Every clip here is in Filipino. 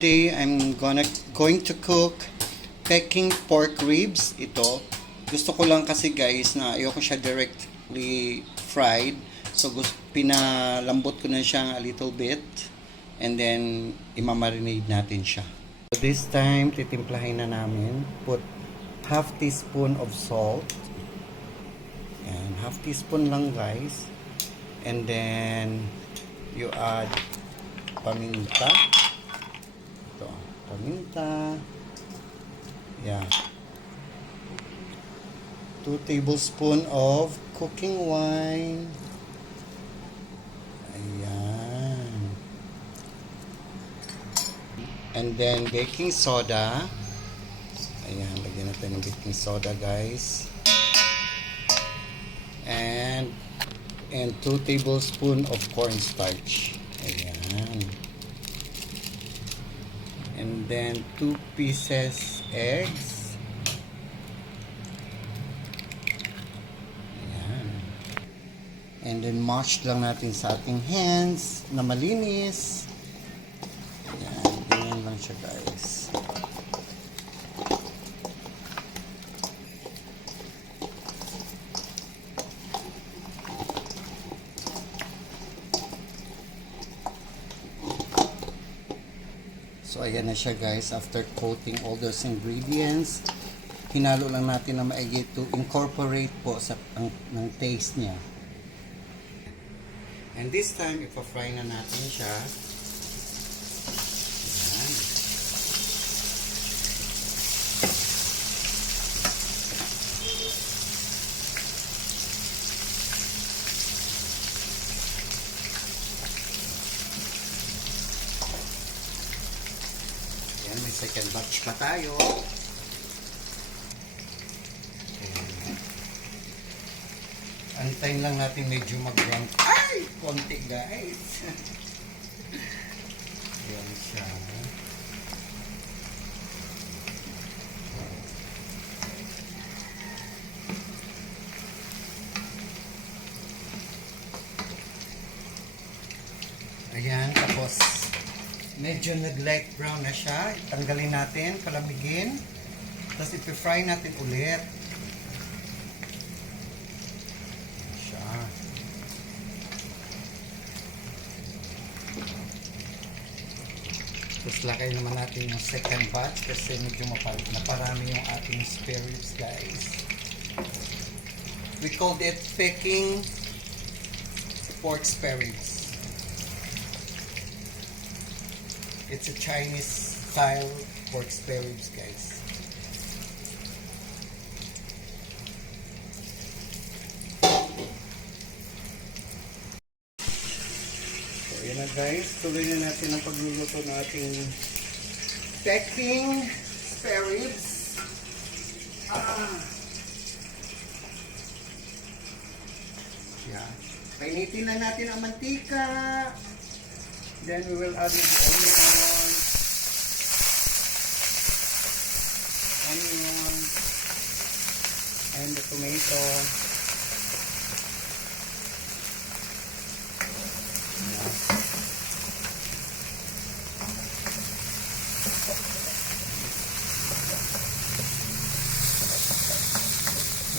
Today, I'm going to cook pecking pork ribs. Ito. Gusto ko lang kasi guys na ayoko siya directly fried. So, pinalambot ko na siya a little bit. And then, imamarinate natin siya. So, this time, titimplahin na namin. Put half teaspoon of salt. And half teaspoon lang guys. And then, you add paminta. Paminta. Yeah. 2 tablespoons of cooking wine. Ayan. And then baking soda. Ayan, lagyan natin ng baking soda, guys. And 2 tablespoons of cornstarch. Ayan. And then 2 pieces eggs. Ayan. And then mash lang natin sa ating hands na malinis. Ayan, ganyan lang siya guys. So, ayan na siya guys. After coating all those ingredients, hinalo lang natin na maigi to incorporate po sa ng taste niya. And this time, ipa-fry na natin siya. Ayan. May second batch pa tayo. Antayin lang natin medyo mag-brown. Ay! Konti guys. Ayan siya. Ayan, tapos medyo nag-light brown na siya. Tanggalin natin, palamigin. Tapos ipi-fry natin ulit. Siya. Tapos lakay naman natin yung second batch kasi medyo naparami yung ating spare ribs, guys. We called it pecking pork spare ribs. It's a Chinese style pork spare ribs, guys. So, yun na guys. Tuloy na natin ang pagluluto ng ating pecking spare ribs. Yeah. Painitin na natin ang mantika. Then we will add the onion and the tomato. Yeah.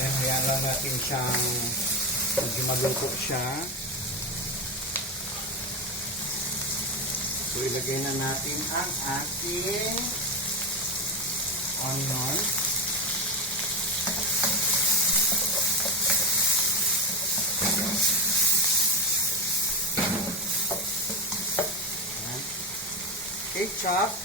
Then hayaan lang natin siyang medyo maluto siya. So, ilagay na natin ang ating onion. Ayan. Ketchup.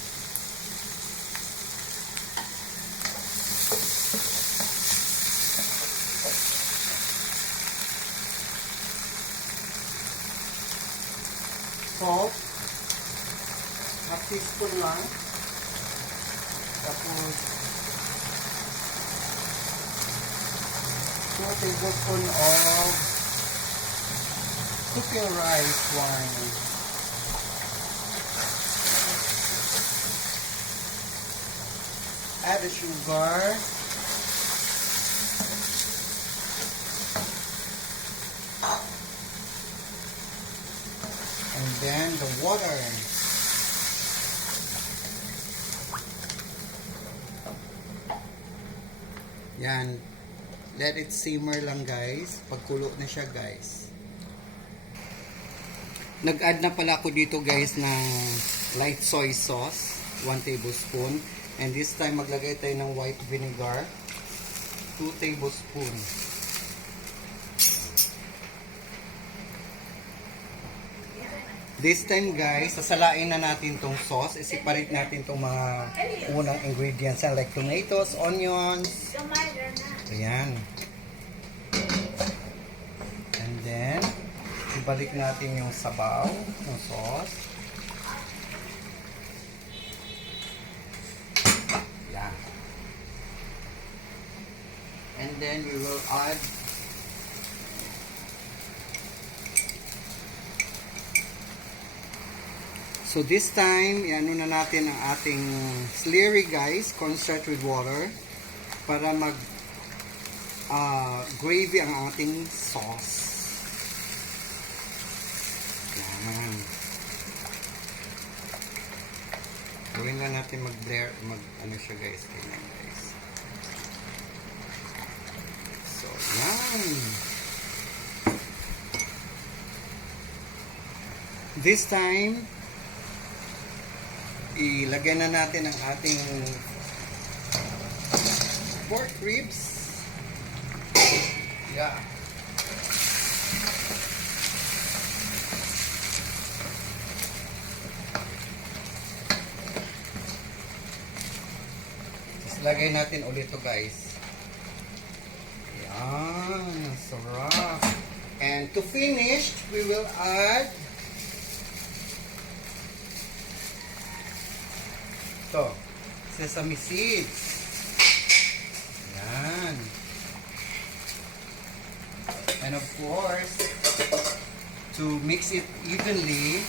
Salt. Half teaspoon lang. Tapos 2 tablespoons of cooking rice wine. Add the sugar. And then the water. Yan. Let it simmer lang guys. Pagkulo na siya guys. Nag-add na pala ako dito guys ng light soy sauce. 1 tablespoon. And this time maglagay tayo ng white vinegar. 2 tablespoon. This time guys, sasalain na natin tong sauce. I-separate natin tong mga unang ingredients like tomatoes, onions. Ayan. And then, ibalik natin yung sabaw ng sauce. Ayan. And then we will add so this time, iano na natin ang ating slurry guys, cornstarch with water para mag gravy ang ating sauce. Yan. Gawin lang natin ano siya guys, ganyan guys. So, yan. This time, ilagay na natin ang ating pork ribs. Yeah. Tapos lagay natin ulit to guys. Yan, sarap. And to finish, we will add sesame seeds. Yan. And of course, to mix it evenly,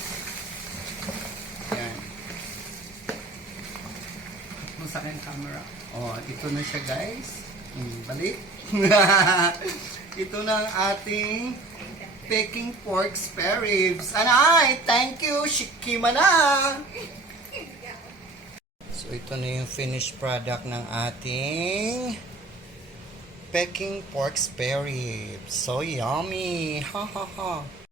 yan. Kung sa akin camera. Oh, ito na siya guys. Balik. Ito na ang ating Peking pork spare ribs. Anay, thank you. Shikima na. So, ito na yung finished product ng ating Peking pork spare ribs. So yummy! Ha ha ha!